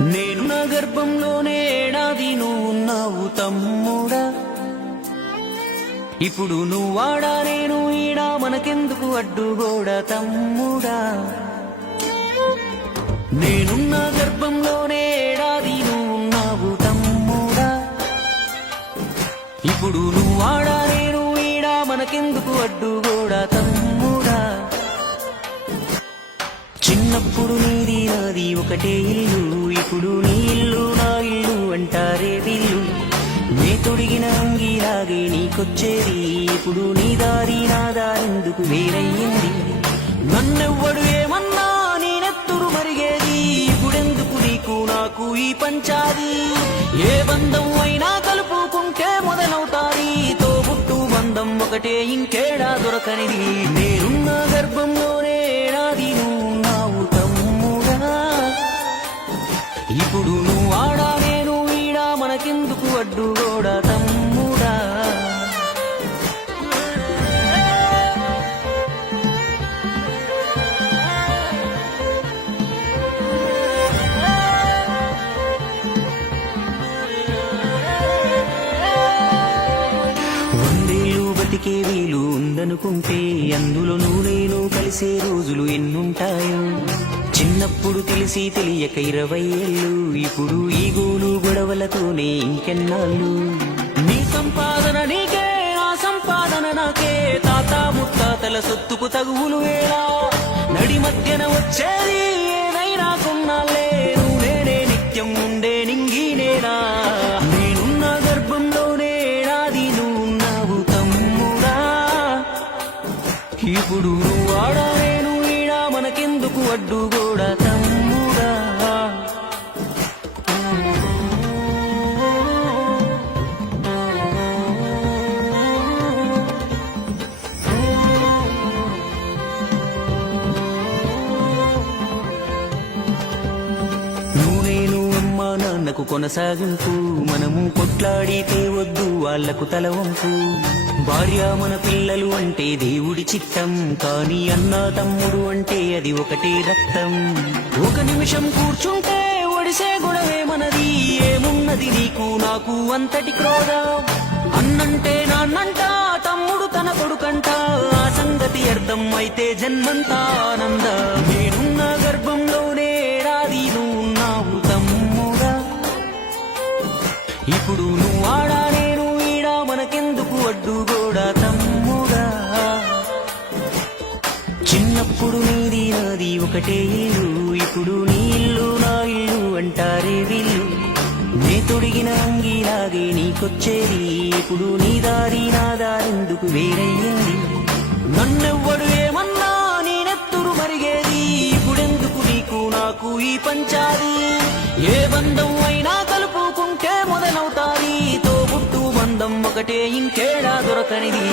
నేను నా గర్భంలోనే ఏడాది నువ్వున్నావు తమ్ముడా. ఇప్పుడు నువ్వాడా నేను ఈడా, మనకెందుకు అడ్డుగోడా తమ్ముడా. నేనున్న గర్భంలోనే ఏడాది నువ్వున్నావు తమ్ముడా. ఇప్పుడు నువ్వాడా నేను ఈడా, మనకెందుకు అడ్డుగోడా తమ్ముడా. చిన్నప్పుడు నీది నాది ఒకటే ఇల్లు, ఇప్పుడు నీ ఇల్లు నా ఇల్లు అంటారే వీళ్ళు. నే తొడిగిన అంగీలాగే నీకొచ్చేది, ఇప్పుడు నీ దారి నా దారెందుకు వేరయ్యింది. నన్నెవ్వడు ఏమన్నా నేనెత్తురు మరిగేది, ఇప్పుడెందుకు నీకు నాకు ఈ పంచాది. ఏ బంధం అయినా కలుపుకుంటే మొదలవుతాది, తోబుట్టు బంధం ఒకటే ఇంకేడా దొరకనిది. నేనున్న గర్భంలోనే ఏడాది నువ్వున్నావు తమ్ముడా. ఇప్పుడు నువ్వాడా నేను ఈడా, మనకెందుకు అడ్డుగోడా తమ్ముడా. బతికే వీలు ఉందనుకుంటే అందులో నేను కలిసే రోజులు ఎన్నుంటాయో. చిన్నప్పుడు తెలిసి తెలియక 20 ఏళ్ళు, ఇప్పుడు ఈ గోలు గొడవలతోనే ఇంకెన్నాళ్ళు. నీ సంపాదన నీకే, నా సంపాదన నాకే, తాత ముత్తాతల సొత్తుకు తగువులు వేళ. నడి మధ్యన వచ్చేది ఏదైనా కొన్నాళ్ళే, నువ్వు నేనే నిత్యం ఉండే నింగినేనా. నేనున్న గర్భంలోనే ఏడాది నువ్వున్నావు తమ్ముడా. ఇప్పుడు నువ్వాడా నేను ఈడా, మనకెందుకు అడ్డుగోడా తమ్ముడా. నువ్వు నేను అమ్మా నాన్నకు కొనసాగింపు, మనము కొట్లాడితే వద్దు వాళ్లకు తల వంపు. భార్య మన పిల్లలు అంటే దేవుడి చిత్తం, కానీ అన్నా తమ్ముడు అంటే అది ఒకటే రక్తం. ఒక నిమిషం కూర్చుంటే ఒడిసే గొడవే మనది, ఏమున్నది నీకు నాకు అంతటి క్రోధం. అన్నంటే నాన్నంట, తమ్ముడు తన కొడుకంట, ఆ సంగతి అర్థం అయితే జన్మంతా ఆనంద. నేనున్న గర్భంలోనే ఏడాది నువ్వున్నావు తమ్ముడా. ఇప్పుడు నువ్వాడా నేను ఈడా, మనకెందుకు అడ్డుగోడా తమ్ముడా. చిన్నప్పుడు నీది నాది ఒకటే ఇల్లు, ఇప్పుడు నీ ఇల్లు నా ఇల్లు అంటారే వీళ్ళు. నే తొడిగిన అంగీలాగే నీకొచ్చేది, ఇప్పుడు నీ దారి నా దారెందుకు వేరయ్యింది. నన్నెవ్వడు ఏమన్నా నేనెత్తురు మరిగేది, ఇప్పుడెందుకు నీకు నాకు ఈ పంచాది. ఏ బంధం అయినా కలుపుకుంటే మొదలవుతాది, తోబుట్టు బంధం ఒకటే ఇంకేడా దొరకనిది.